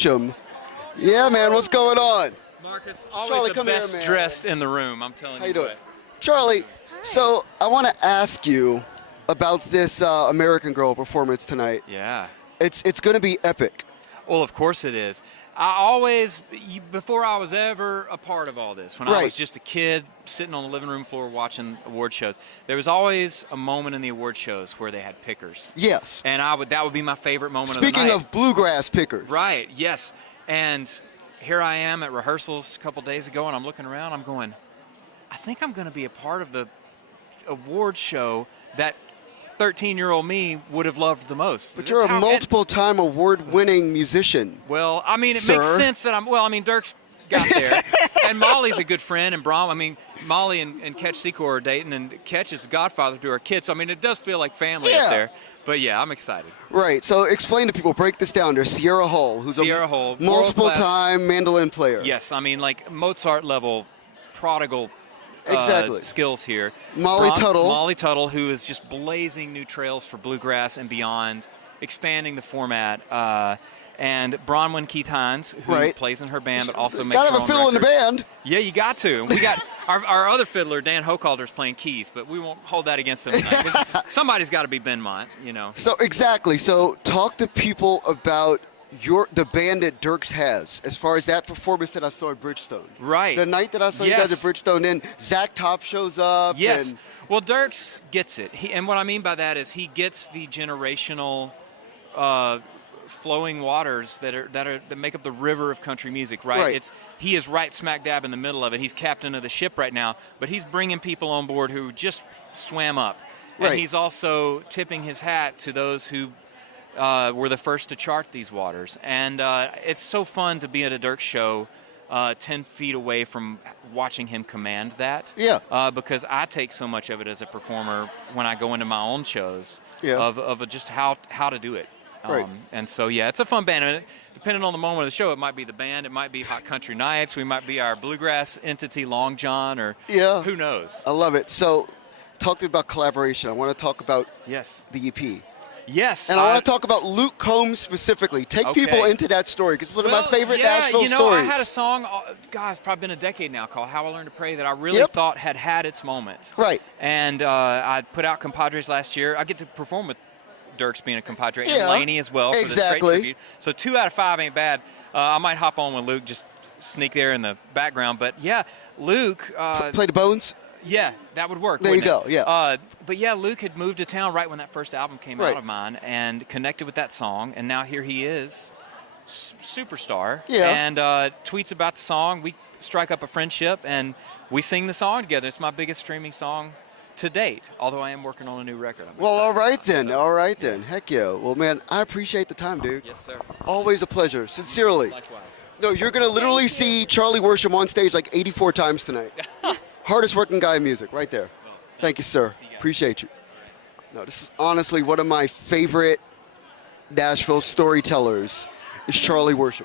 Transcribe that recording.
Worsham. Yeah, man, what's going on? Marcus, always Charlie, the come best here, man. dressed in the room, I'm telling you. How you doing? what. Charlie, so I want to ask you about this American Girl performance tonight. Yeah. It's going to be epic. Well, of course it is. I always, before I was ever a part of all this, when I was just a kid sitting on the living room floor watching award shows, there was always a moment in the award shows where they had pickers. Yes. And that would be my favorite moment of Speaking the night. of bluegrass pickers. Right, yes. And here I am at rehearsals a couple days ago, and I'm looking around, I'm going, I think I'm going to be a part of the award show that 13-year-old me would have loved the most. But you're a multiple-time award-winning musician. Well, I mean, it makes sense that Dirk's got there. And Molly's a good friend, and Molly and Ketch Secor are dating, and Ketch is the godfather to our kids. So, I mean, it does feel like family up there. But, yeah, I'm excited. Right. So explain to people, break this down. There's Sierra Hull, who's a multiple-time mandolin player. Yes, I mean, like Mozart-level prodigal skills here. Molly Tuttle, who is just blazing new trails for bluegrass and beyond, expanding the format. And Bronwyn Keith Hines, who plays in her band, but also makes her own Gotta have a fiddle in the band. Yeah, you got to. We got our other fiddler, Dan Hochalter's playing keys, but we won't hold that against him tonight. Somebody's got to be Ben Mont, you know. So exactly. So talk to people about the band that Dirks has, as far as that performance that I saw at Bridgestone. Right. The night that I saw you guys at Bridgestone, then Zach Top shows up. Yes. And well, Dirks gets it. And what I mean by that is he gets the generational flowing waters that make up the river of country music, right? He is right smack dab in the middle of it. He's captain of the ship right now, but he's bringing people on board who just swam up. And he's also tipping his hat to those who were the first to chart these waters. And it's so fun to be at a Dirk show 10 feet away from watching him command that. Yeah. Because I take so much of it as a performer when I go into my own shows of just how to do it. And so, yeah, it's a fun band. And depending on the moment of the show, it might be the band, it might be Hot Country Nights, we might be our bluegrass entity, Long John, or who knows. I love it. So talk to me about collaboration. I want to talk about the EP. Yes. And I want to talk about Luke Combs specifically. Take people into that story, because it's one of my favorite Nashville stories. I had a song, it's probably been a decade now, called How I Learned to Pray, that I really thought had its moment. Right. And I put out Compadres last year. I get to perform with Dirks being a compadre, and Laney as well for the straight tribute. So 2 out of 5 ain't bad. I might hop on with Luke, just sneak there in the background. But, yeah, Luke. Play the Bones? Yeah, that would work. There you go, yeah. But yeah, Luke had moved to town right when that first album came out of mine, and connected with that song, and now here he is, superstar, and tweets about the song. We strike up a friendship, and we sing the song together. It's my biggest streaming song to date, although I am working on a new record. Well, all right then. Heck yeah. Well, man, I appreciate the time, dude. Yes, sir. Always a pleasure, sincerely. Likewise. No, you're going to literally see Charlie Worsham on stage like 84 times tonight. Hardest working guy in music, right there. Thank you, sir. Appreciate you. No, this is honestly one of my favorite Nashville storytellers is Charlie Worsham.